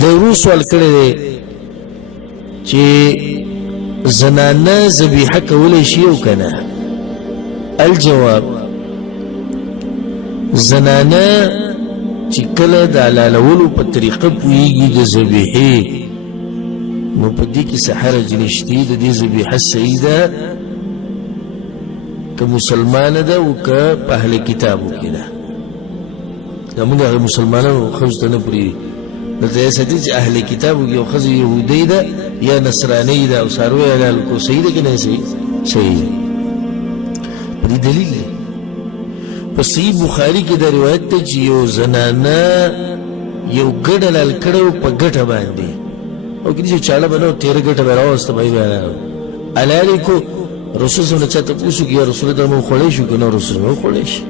د ورو سوال کړی دی چې زنانه ذبیحه کولی شي او که نه. الجواب زنانه چې کله د حلالولو په طریقه پوهېږي د ذبیحې نو په دې کې څه حرج نشته. د دې ذبیحه صحیح ده که مسلمانه ده او که په اهل کتابو کې ده. زموږ هغه مسلمانانو ښځو ته نه پرېږدي. دلته یې ساتي چې اهل کتابو کې یو ښځه یهودۍ ده یا نصرانۍ ده او څاروی یې حلال کړو. صحیح ده که نه صحیح؟ صحیح ده. په دې دلیل دی په صحیح بخاري کې دا روایت ده چې یو زنانه یو ګډ حلال کړی و په ګټه باندې او کله چې چاړه به نه و تېره ګټه به یې راوسته به یې بیا حلال یې کړو. رسول صلی الله علیه وسلم چا تپوس وکړي یا رسول الله موږ خوړی شو که نه؟ رسول الله خوړی شي.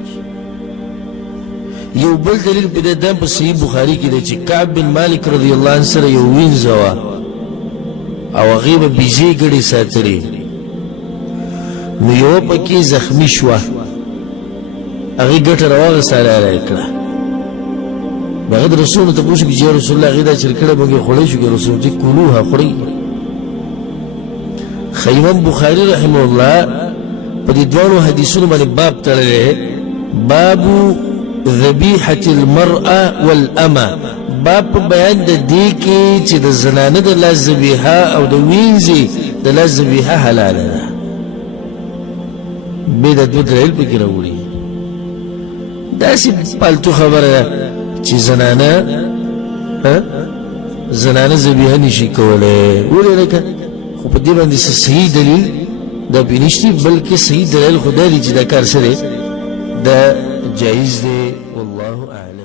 یو بل دلیل په دې دا په صحیح بخاري کې دی چې کعب بن مالک رضی الله عنه سره یو وینځه وه او هغې به بیزې ګړې ساتلې نو یوه پکې زخمي شوه هغې ګټه راواغسته حلاله یې کړه. هغه د رسول نه تپوس وکړي چې یا رسول الله هغې دا چل کړی موږ یې خوړی شو که رسول الله کلوها خورئ. امام بخاري رحمه الله په دې دوانو حدیثونو باندې باب تړلی باب ذبیحة المرأة والأمة. باب په بیان د دې کې چې د زنانه د لاس ذبیحه او د وینځې د لاس ذبیحه حلاله ده. بې د دوه دلیل پکې راوړي. داسې پالتو خبره ده چې زنانه ذبیحه نشي کولی. ولې لکه خو په دې باندې صحیح دلیل دا پې نشته بلکې صحیح دلیل خو دا دی چې دا کار څه دی دا جایز دی. والله اعلم.